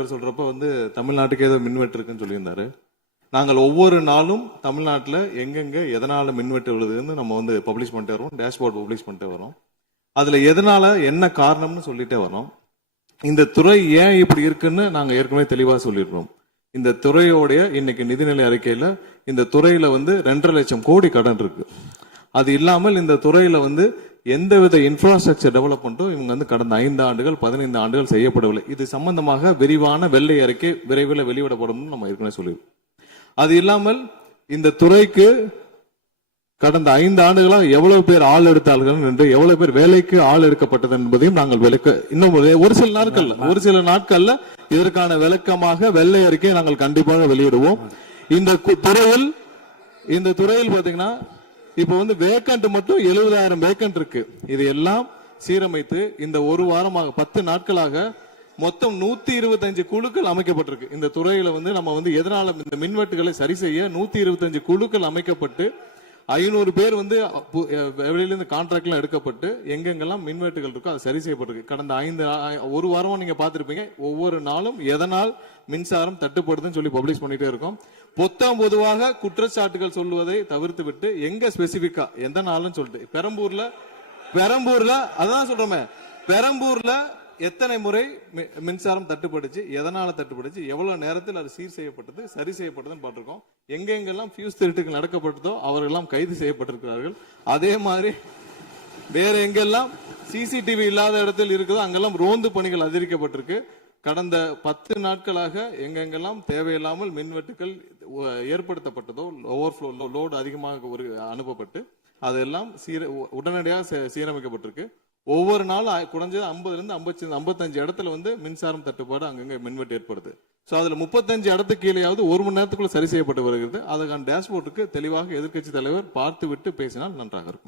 தலைவர் சொல்றப்ப தமிழ்நாட்டுக்கு ஏதோ மின்வெட்டு இருக்குன்னு சொல்லியிருந்தாரு. நாங்கள் ஒவ்வொரு நாளும் தமிழ்நாட்டில் எங்கெங்க எதனால மின்வெட்டு விழுதுன்னு நம்ம பப்ளிஷ் பண்ணிட்டே வரோம், டேஷ்போர்ட் பப்ளிஷ் பண்ணிட்டே வரோம். அதுல எதனால என்ன காரணம்னு சொல்லிட்டே வரோம். இந்த துறை ஏன் இப்படி இருக்குன்னு நாங்க ஏற்கனவே தெளிவா சொல்லிடுறோம். இந்த துறையோடைய இன்னைக்கு நிதிநிலை அறிக்கையில இந்த துறையில 2.5 லட்சம் கோடி கடன் இருக்கு. அது இல்லாமல் இந்த துறையில எந்தவித இன்ஃப்ராஸ்ட்ரக்சர் டெவலப்மெண்ட்டும் இவங்க கடந்த 5 ஆண்டுகள் 15 ஆண்டுகள் செய்யப்படவில்லை. இது சம்பந்தமாக விரிவான வெள்ளை அறிக்கை விரைவில் வெளியிடப்படும் நம்ம ஏற்கனவே சொல்லிடுறோம். அது இல்லாமல் இந்த துறைக்கு கடந்த 5 ஆண்டுகளாக எவ்வளவு பேர் ஆள் எடுத்தார்கள் என்று, எவ்வளவு பேர் வேலைக்கு ஆள் எடுக்கப்பட்டது என்பதையும் நாங்கள் இன்னும் ஒரு சில நாட்கள்ல இதற்கான விளக்கமாக வெள்ளை அறிக்கையை நாங்கள் கண்டிப்பாக வெளியிடுவோம். இந்த துறையில் பாத்தீங்கன்னா இப்ப வேக்கண்ட் மட்டும் 70,000 வேக்கண்ட் இருக்கு. இது எல்லாம் சீரமைத்து இந்த ஒரு வாரமாக 10 நாட்களாக மொத்தம் 125 குழுக்கள் அமைக்கப்பட்டிருக்கு. இந்த துறையில நம்ம எதனால இந்த மின்வெட்டுகளை சரி செய்ய 125 குழுக்கள் அமைக்கப்பட்டு 500 பேர் வெளியிலிருந்து கான்ட்ராக்ட்லாம் எடுக்கப்பட்டு எங்கெங்கெல்லாம் மின்வெட்டுகள் இருக்கோ அது சரி செய்யப்பட்டிருக்கு. கடந்த ஒரு வாரமா நீங்க பார்த்திருப்பீங்க, ஒவ்வொரு நாளும் எதனால் மின்சாரம் தட்டுப்படுதுன்னு சொல்லி பப்ளிஷ் பண்ணிட்டே இருக்கோம். பொதுவாக குற்றச்சாட்டுகள் சொல்லுவதை தவிர்த்து விட்டு எங்க ஸ்பெசிபிக்கா எந்த நாள்னு சொல்லிட்டு பெரம்பூர்ல அதான் சொல்றோமே, பெரம்பூர்ல எத்தனை முறை மின்சாரம் தட்டுப்படுச்சு, எதனால தட்டுப்படுச்சு, எவ்வளவு நேரத்தில் அது சீர் செய்யப்பட்டது, சரி செய்யப்பட்டதுன்னு பார்த்திருக்கோம். எங்கெங்கெல்லாம் ஃபியூஸ் திருட்டுகள் நடக்கப்பட்டதோ அவர்களெல்லாம் கைது செய்யப்பட்டிருக்கிறார்கள். அதே மாதிரி வேற எங்கெல்லாம் சிசிடிவி இல்லாத இடத்தில் இருக்குதோ அங்கெல்லாம் ரோந்து பணிகள் அதிகரிக்கப்பட்டிருக்கு. கடந்த 10 நாட்களாக எங்கெங்கெல்லாம் தேவையில்லாமல் மின்வெட்டுகள் ஏற்படுத்தப்பட்டதோ, ஓவர்ஃப்ளோ லோடு அதிகமாக அனுப்பப்பட்டு அதெல்லாம் உடனடியாக சீரமைக்கப்பட்டிருக்கு. ஒவ்வொரு நாளும் குறைஞ்சது 50 to 55 இடத்துல மின்சாரம் தட்டுப்பாடு அங்கங்க மின்வெட்டு ஏற்படுது. சோ அதுல 35 இடத்துக்கு கீழேயாவது 1 மணி நேரத்துக்குள்ள சரி செய்யப்பட்டு வருகிறது. அதுக்கான டேஷ்போர்டுக்கு தெளிவாக எதிர்க்கட்சி தலைவர் பார்த்து விட்டு பேசினால் நன்றாக இருக்கும்.